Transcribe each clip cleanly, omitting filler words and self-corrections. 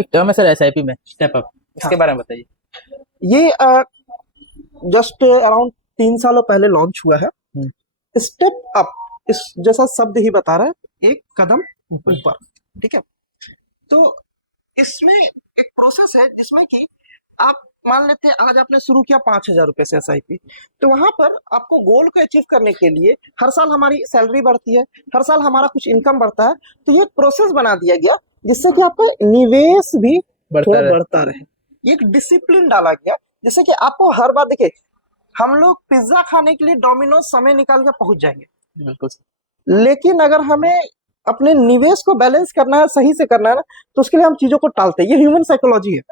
एक टर्म है sir SIP में स्टेप अप, इसके बारे में बताइए। ये जस्ट अराउंड 3 सालों पहले लॉन्च हुआ है। स्टेप अप इस जैसा शब्द ही बता रहा है, एक कदम ऊपर। ठीक है, तो इसमें एक प्रोसेस है जिसमें कि आप मान लेते हैं आज आपने शुरू किया 5,000 रुपए से एसआईपी, तो वहां पर आपको गोल को अचीव करने के लिए हर साल हमारी सैलरी बढ़ती है, हर साल हमारा कुछ इनकम बढ़ता है, तो ये प्रोसेस बना दिया गया जिससे कि आपका निवेश भी थोड़ा बढ़ता रहे। एक डिसिप्लिन डाला गया जिससे कि आपको हर बार, देखिए हम लोग पिज्जा खाने के लिए डोमिनोज समय निकाल के पहुंच जाएंगे, बिल्कुल। लेकिन अगर हमें अपने निवेश को बैलेंस करना है, सही से करना है ना, तो उसके लिए हम चीजों को टालते हैं। ये ह्यूमन साइकोलॉजी है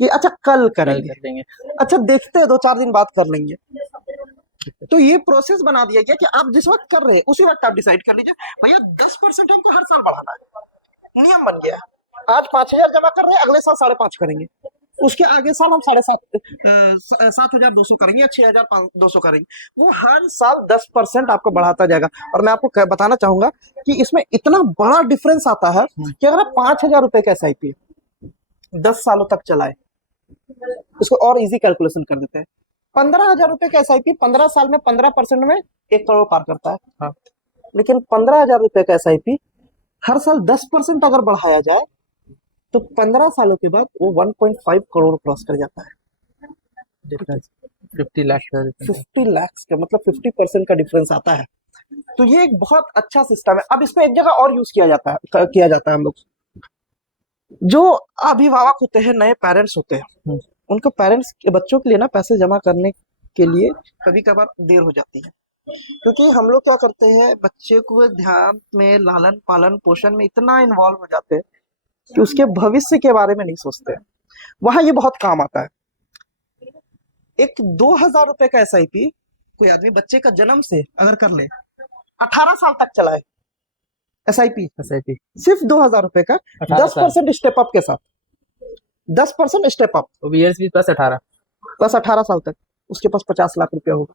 कि अच्छा कल करेंगे, अच्छा देखते हैं 2-4 दिन बाद कर लेंगे। तो ये प्रोसेस बना दिया गया कि आप जिस वक्त कर रहे हैं उसी वक्त आप डिसाइड कर लीजिए भैया 10% हमको हर साल बढ़ाना है। नियम बन गया है, आज 5,000 जमा कर रहे हैं, अगले साल 5.5 करेंगे, उसके आगे साल हम 7,200 करेंगे या 6,200 करेंगे। वो हर साल 10% आपको बढ़ाता जाएगा। और मैं आपको बताना चाहूंगा कि इसमें इतना बड़ा डिफरेंस आता है कि अगर आप 5,000 रुपए का एसआईपी 10 सालों तक चलाए, इसको और इजी कैलकुलेशन कर देते हैं, 15,000 रुपए का एसआईपी 15 साल में 15% में 1 करोड़ पार करता है। हाँ। लेकिन 15,000 रुपए का एसआईपी हर साल 10% अगर बढ़ाया जाए तो 15 सालों के बाद वो 1.5 करोड़ क्रॉस कर जाता है। 50 लाख 50 लाख का मतलब 50% का डिफरेंस आता है। तो ये एक बहुत अच्छा सिस्टम है। अब इसमें एक जगह और यूज किया जाता है हम लोग, जो अभिभावक होते हैं, नए पेरेंट्स होते हैं, उनको पेरेंट्स के बच्चों के लिए ना पैसे जमा करने के लिए कभी कभार देर हो जाती है, क्योंकि हम लोग क्या करते हैं, बच्चे को ध्यान में लालन पालन पोषण में इतना इन्वॉल्व हो जाते हैं कि उसके भविष्य के बारे में नहीं सोचते। वहां ये बहुत काम आता है। एक 2,000 रुपए का एसआईपी कोई आदमी बच्चे का जन्म से अगर कर ले, 18 साल तक चलाए एसआईपी सिर्फ 2,000 रुपए का, 10% स्टेप अप के साथ, 10% स्टेप अप ईयर्स भी प्लस 18 साल तक, उसके पास 50 लाख रुपया होगा।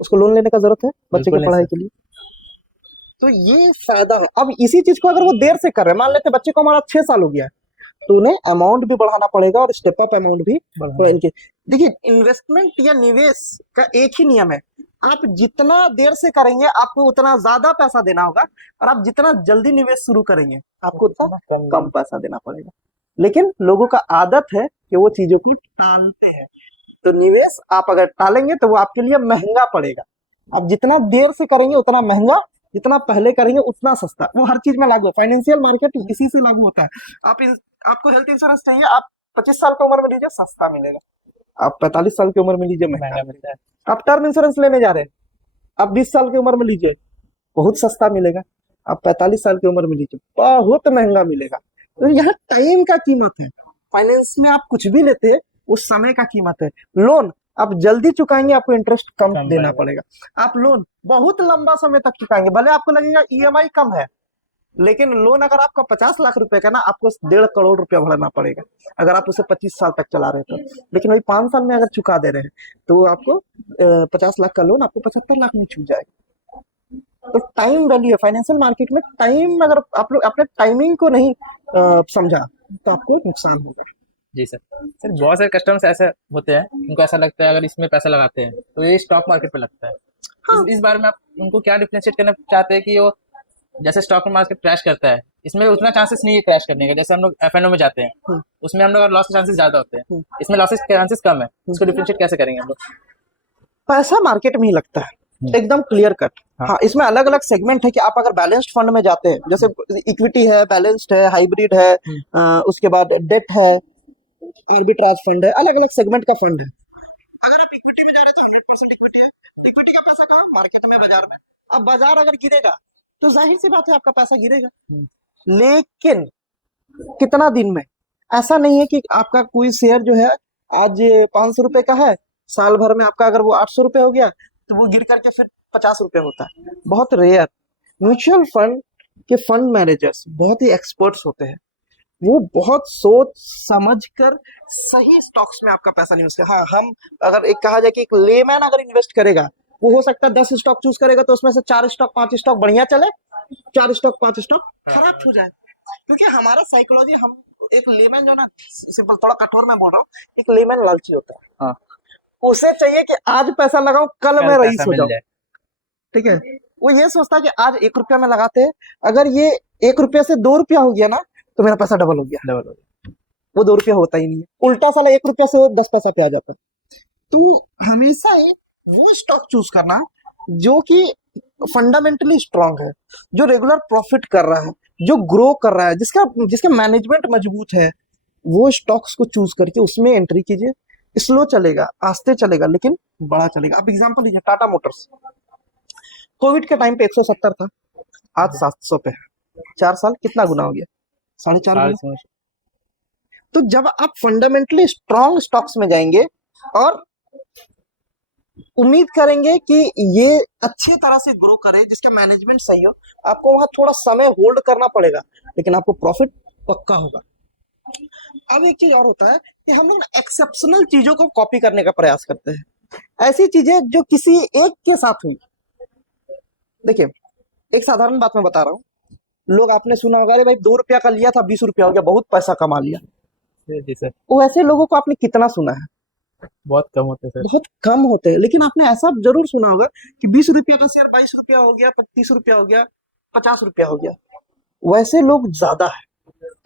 उसको लोन लेने का जरूरत है बच्चे की पढ़ाई के लिए। तो ये फायदा है। अब इसी चीज को अगर वो देर से कर रहे हैं, मान लेते बच्चे को हमारा 6 साल हो गया है, तो उन्हें अमाउंट भी बढ़ाना पड़ेगा और स्टेप अप अमाउंट भी इनके। देखिए इन्वेस्टमेंट या निवेश का एक ही नियम है, आप जितना देर से करेंगे आपको उतना ज्यादा पैसा देना होगा, और आप जितना जल्दी निवेश शुरू करेंगे आपको उतना कम पैसा देना पड़ेगा। लेकिन लोगों का आदत है कि वो चीजों को टालते हैं। तो निवेश आप अगर टालेंगे तो वो आपके लिए महंगा पड़ेगा। आप जितना देर से करेंगे उतना महंगा, जितना पहले करेंगे उतना सस्ता। वो हर चीज में लागू है, फाइनेंशियल मार्केट इसी से लागू होता है। आपको हेल्थ इंश्योरेंस चाहिए, आप 25 साल की उम्र में लीजिए, सस्ता मिलेगा। आप 45 साल की उम्र में लीजिए, महंगा मिलता है। आप टर्म इंश्योरेंस लेने जा रहे हैं, आप 20 साल की उम्र में लीजिए, बहुत सस्ता मिलेगा। आप 45 साल की उम्र में लीजिए, बहुत महंगा मिलेगा। तो यहाँ टाइम का कीमत है। फाइनेंस में आप कुछ भी लेते हैं उस समय का कीमत है। लोन आप जल्दी चुकाएंगे, आपको इंटरेस्ट कम देना पड़ेगा। आप लोन बहुत लंबा समय तक चुकाएंगे, भले आपको लगेगा ईएमआई कम है, लेकिन लोन अगर आपका 50 लाख रुपए का ना, आपको 1.5 करोड़ रुपया भरना पड़ेगा अगर आप उसे 25 साल तक चला रहे हैं तो। लेकिन वही 5 साल में अगर चुका दे रहे हैं तो आपको 50 लाख का लोन आपको 75 लाख में छूट जाएगा। तो टाइम वैल्यू है फाइनेंशियल मार्केट में। टाइम अगर आप लोग अपने टाइमिंग को नहीं समझा तो आपको नुकसान होगा। जी सर बहुत सारे कस्टमर्स ऐसे होते हैं, उनको ऐसा लगता है अगर इसमें पैसा लगाते हैं तो ये स्टॉक मार्केट पे लगता है। हाँ। इस बारे में आप उनको क्या डिफरेंशिएट करना चाहते हैं कि वो जैसे स्टॉक मार्केट क्रैश करता है, इसमें उतना चांसेस नहीं है क्रैश करने का। जैसे हम लोग एफएनओ में जाते हैं, उसमें हम लोग लॉस के चांसेस ज्यादा होते हैं, इसमें लॉसेस के चांसेस कम है। उसको डिफरेंशिएट कैसे करेंगे हम लोग? पैसा मार्केट में ही लगता है, एकदम क्लियर कट। हाँ, इसमें अलग अलग सेगमेंट है कि आप अगर बैलेंस्ड फंड में जाते हैं, जैसे इक्विटी है, बैलेंस्ड है, हाइब्रिड है, उसके बाद डेट है, आर्बिट्राज फंड है, अलग अलग सेगमेंट का फंड है। अगर आप इक्विटी में जा रहे हैं तो 100% इक्विटी है। इक्विटी का पैसा कहाँ? मार्केट में, बाजार में। अब बाजार अगर गिरेगा तो जाहिर सी बात है आपका पैसा गिरेगा। लेकिन कितना दिन में? ऐसा नहीं है कि आपका कोई शेयर जो है आज 500 रुपए का है, साल भर में आपका अगर वो 800 रुपए हो गया तो वो गिर करके फिर 50 रुपए होता है। बहुत रेयर। म्यूचुअल फंड के फंड मैनेजर्स बहुत ही एक्सपर्ट्स होते हैं, वो बहुत सोच समझ कर सही स्टॉक्स में आपका पैसा इन्वेस्ट कर। हाँ, हम अगर एक कहा जाए कि एक लेमैन अगर इन्वेस्ट करेगा, वो हो सकता है 10 स्टॉक चूज करेगा तो उसमें से 4 स्टॉक 5 स्टॉक बढ़िया चले, 4 स्टॉक 5 स्टॉक खराब हो जाए। क्योंकि हमारा साइकोलॉजी, हम एक लेमन जो ना, सिंपल थोड़ा कठोर में बोल रहा हूँ, एक लेमन लालची होता है। हाँ। उसे चाहिए कि आज पैसा लगाऊं, कल मैं कल रईस पैसा हो मिल जाऊं। जाए। ठीक है, वो ये सोचता है कि आज 1 रुपया में लगाते हैं, अगर ये 1 रुपया से 2 रुपया हो गया ना तो मेरा पैसा डबल हो गया। डबल हो गया। वो 2 रुपया होता ही नहीं है, उल्टा साला 1 रुपया से वो 10 पैसा पे आ जाता है। तो हमेशा वो स्टॉक चूज करना जो कि फंडामेंटली स्ट्रांग है, जो रेगुलर प्रॉफिट कर रहा है, जो ग्रो कर रहा है, जिसका मैनेजमेंट मजबूत है, वो स्टॉक्स को चूज करके उसमें एंट्री कीजिए। स्लो चलेगा, आस्ते चलेगा, लेकिन बड़ा चलेगा। अब एग्जांपल लीजिए टाटा मोटर्स, कोविड के टाइम पे 170 था, आज 700 पे है। 4 साल कितना गुना हो गया? 4.5 गुना। साल तो जब आप फंडामेंटली स्ट्रांग स्टॉक्स में जाएंगे और उम्मीद करेंगे कि ये अच्छी तरह से ग्रो करे, जिसका मैनेजमेंट सही हो, आपको वहां थोड़ा समय होल्ड करना पड़ेगा, लेकिन आपको प्रॉफिट पक्का होगा। अब एक चीज और होता है कि हम लोग एक्सेप्शनल चीजों को कॉपी करने का प्रयास करते हैं, ऐसी चीजें जो किसी एक के साथ हुई। देखिए, एक साधारण बात मैं बता रहा हूँ, लोग आपने सुना होगा, अरे भाई 2 रुपया का लिया था 20 रुपया हो गया, बहुत पैसा कमा लिया। जी सर, वो ऐसे लोगों को आपने कितना सुना है? बहुत कम होते हैं सर। बहुत कम होते हैं। लेकिन आपने ऐसा जरूर सुना होगा कि 20 रुपया का शेयर 22 रुपया हो गया, 30 रुपया हो गया, 50 रुपया हो गया। वैसे लोग ज्यादा है।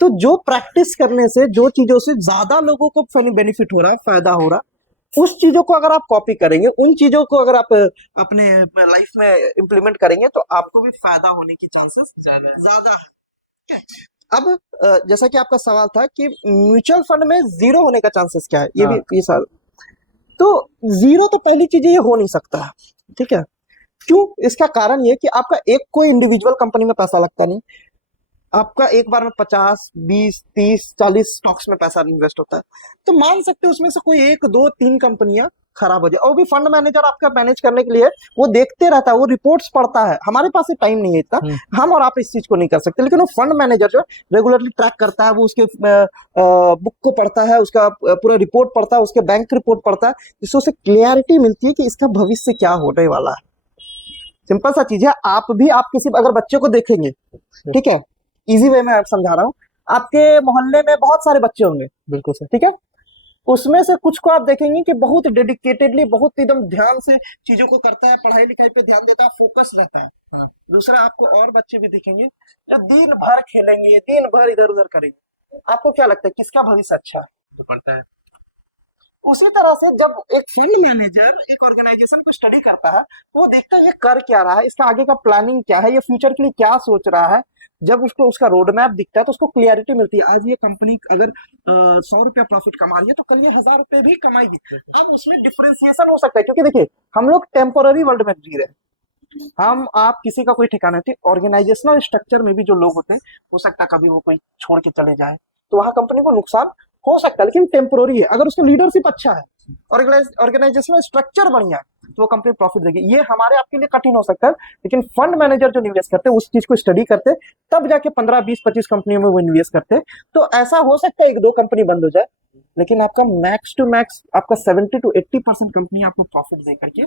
तो जो प्रैक्टिस करने से, जो चीजों से ज्यादा लोगों को बेनिफिट हो रहा है, फायदा हो रहा है, उस चीजों को अगर आप कॉपी करेंगे, उन चीजों को अगर आप अपने लाइफ में इम्प्लीमेंट करेंगे, तो आपको भी फायदा होने की चांसेस ज्यादा है। अब जैसा कि आपका सवाल था कि म्यूचुअल फंड में जीरो होने का चांसेस क्या है, ये भी ये सवाल। तो जीरो तो पहली चीज ये हो नहीं सकता है, ठीक है। क्यों? इसका कारण ये कि आपका एक कोई इंडिविजुअल कंपनी में पैसा लगता नहीं, आपका एक बार में 50, 20, 30, 40 स्टॉक्स में पैसा इन्वेस्ट होता है। तो मान सकते हैं उसमें से कोई 1, 2, 3 कंपनियां खराब हो जाए, और भी फंड मैनेजर आपका मैनेज करने के लिए वो देखते रहता है, वो रिपोर्ट्स पढ़ता है। हमारे पास टाइम नहीं है इतना, हम और आप इस चीज को नहीं कर सकते, लेकिन वो फंड मैनेजर जो रेगुलरली ट्रैक करता है, वो उसके बुक को पढ़ता है, उसका पूरा रिपोर्ट पढ़ता है, उसके बैंक रिपोर्ट पढ़ता है, जिससे उसे क्लियरिटी मिलती है कि इसका भविष्य क्या होने वाला है। सिंपल सा चीज है। आप भी, आप किसी अगर बच्चे को देखेंगे, ठीक है, इजी वे में आप समझा रहा हूँ, आपके मोहल्ले में बहुत सारे बच्चे होंगे, बिल्कुल सर। ठीक है, उसमें से कुछ को आप देखेंगे कि बहुत डेडिकेटेडली, बहुत एकदम ध्यान से चीजों को करता है, पढ़ाई लिखाई पे ध्यान देता है, फोकस रहता है। हाँ। दूसरा, आपको और बच्चे भी दिखेंगे जो दिन भर खेलेंगे, दिन भर इधर उधर करेंगे। आपको क्या लगता है किसका भविष्य अच्छा है? जो पढ़ता है। उसी तरह से जब एक फंड मैनेजर एक ऑर्गेनाइजेशन को स्टडी करता है, वो देखता है ये कर क्या रहा है, इसका आगे का प्लानिंग क्या है, ये फ्यूचर के लिए क्या सोच रहा है। जब उसको उसका रोड मैप दिखता है तो उसको क्लियरिटी मिलती है। आज ये कंपनी अगर 100 रुपया प्रॉफिट कमा रही है, तो कल ये 1000 रुपये भी कमाएगी। अब उसमें डिफरेंशिएशन हो सकता है, क्योंकि देखिए हम लोग टेम्पोररी वर्ल्ड में जी रहे हैं, हम आप किसी का कोई ठिकाना नहीं। ऑर्गेनाइजेशनल स्ट्रक्चर में भी जो लोग होते हैं, हो सकता है कभी वो कोई छोड़ के चले जाए, तो वहां कंपनी को नुकसान हो सकता है, लेकिन टेम्पोररी है। अगर उसका लीडरशिप अच्छा है, ऑर्गेनाइजेशनल स्ट्रक्चर बढ़िया है, तो वो कंपनी प्रॉफिट देगी। ये हमारे आपके लिए कठिन हो सकता है, लेकिन फंड मैनेजर जो निवेश करते हैं, उस चीज को स्टडी करते हैं, तब जाके 15, 20, 25 कंपनियों में वो निवेश करते हैं। तो ऐसा हो सकता है 1-2 कंपनी बंद हो जाए, लेकिन आपका मैक्स टू मैक्स आपका 70 to 80% कंपनी आपको प्रॉफिट दे करके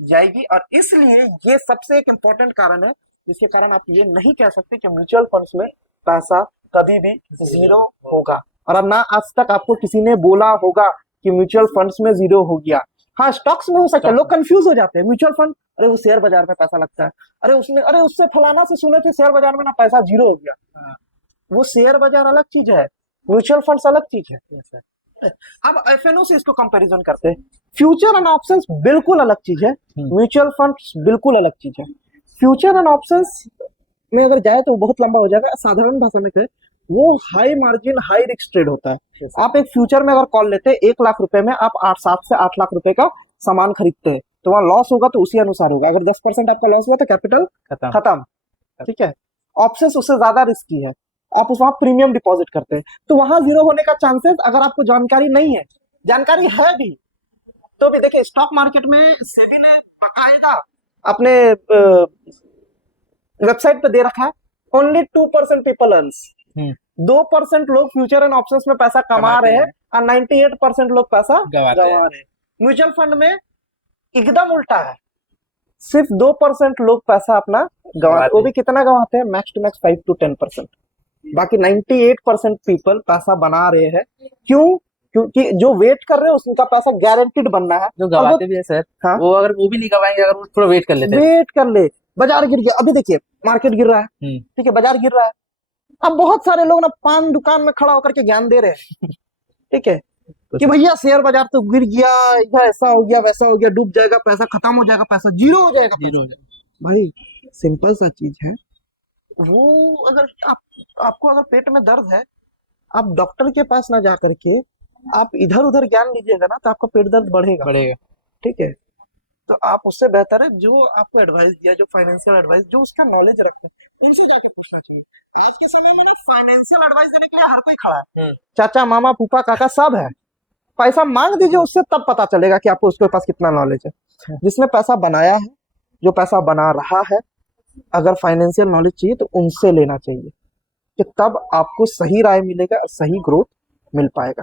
जाएगी। और इसलिए ये सबसे एक इंपॉर्टेंट कारण है, जिसके कारण आप ये नहीं कह सकते कि म्यूचुअल फंड्स में पैसा कभी भी जीरो होगा। और अब ना आज तक आपको किसी ने बोला होगा कि म्यूचुअल फंड्स में जीरो हो गया। हाँ, स्टॉक्स में हो सकता है, लोग कंफ्यूज हो जाते हैं। म्यूचुअल फंड, अरे वो शेयर बाजार में पैसा लगता है, अरे उससे फलाना से सुने थे शेयर बाजार में ना पैसा जीरो हो गया। वो शेयर बाजार अलग चीज है, म्यूचुअल फंड्स अलग चीज है। अब एफएनओ से इसको कंपैरिजन करते हैं। फ्यूचर एंड ऑप्शंस बिल्कुल अलग चीज है, म्यूचुअल फंड्स बिल्कुल अलग चीज है। फ्यूचर एंड ऑप्शंस में अगर जाए तो बहुत लंबा हो जाएगा। साधारण भाषा में कहे, वो high margin high risk trade होता है। आप एक फ्यूचर में अगर कॉल लेते हैं, 1 लाख रुपए में आप 7 से 8 लाख रुपए का सामान खरीदते हैं, तो वहां लॉस होगा तो उसी अनुसार होगा। अगर 10% आपका लॉस हुआ तो कैपिटल खत्म, ठीक है। ऑप्शंस उससे ज्यादा रिस्की है, आप उस वहां प्रीमियम डिपॉजिट करते हैं, तो वहां जीरो होने का चांसेस, अगर आपको जानकारी नहीं है, जानकारी है भी तो भी। देखिए, स्टॉक मार्केट में सेबी ने बाकायदा अपने वेबसाइट पे दे रखा है, ओनली 2% पीपल अर्न्स। 2% लोग फ्यूचर एंड ऑप्शंस में पैसा कमा रहे हैं और 98% लोग पैसा गवा रहे हैं। म्यूचुअल फंड में एकदम उल्टा है, सिर्फ 2% लोग पैसा अपना गंवाते हैं। वो भी कितना गंवाते हैं? Max to max 5 to 10%। बाकी 98% पीपल पैसा बना रहे हैं। क्यों? क्योंकि जो वेट कर रहे हैं उनका पैसा गारंटीड बनना है। जो और वो गवाते भी है सर, हाँ वो अगर वो भी नहीं गवाएंगे अगर वो थोड़ा वेट कर लेते हैं। वेट कर ले, बाजार गिर गया, अभी देखिए मार्केट गिर रहा है, ठीक है, बाजार गिर रहा है। अब बहुत सारे लोग ना पान दुकान में खड़ा होकर के ज्ञान दे रहे हैं, ठीक है, कि भैया शेयर बाजार तो गिर गया, इधर ऐसा हो गया, वैसा हो गया, डूब जाएगा पैसा, खत्म हो जाएगा पैसा, जीरो हो जाएगा जीरो पैसा। हो जाए। भाई सिंपल सा चीज है, वो अगर आपको अगर पेट में दर्द है, आप डॉक्टर के पास ना जा करके आप इधर उधर ज्ञान लीजिएगा ना, तो आपका पेट दर्द बढ़ेगा, बढ़ेगा। ठीक है। तो आप उससे बेहतर है जो आपको एडवाइस दिया, जो फाइनेंशियल एडवाइस, जो उसका नॉलेज रखे, उनसे जाके पूछना चाहिए। आज के समय में ना फाइनेंशियल एडवाइस देने के लिए हर कोई खड़ा है, चाचा मामा फूफा काका सब है। पैसा मांग दीजिए उससे, तब पता चलेगा कि आपको उसके पास कितना नॉलेज है। जिसने पैसा बनाया है, जो पैसा बना रहा है, अगर फाइनेंशियल नॉलेज चाहिए तो उनसे लेना चाहिए, कि तब आपको सही राय मिलेगा और सही ग्रोथ मिल पाएगा।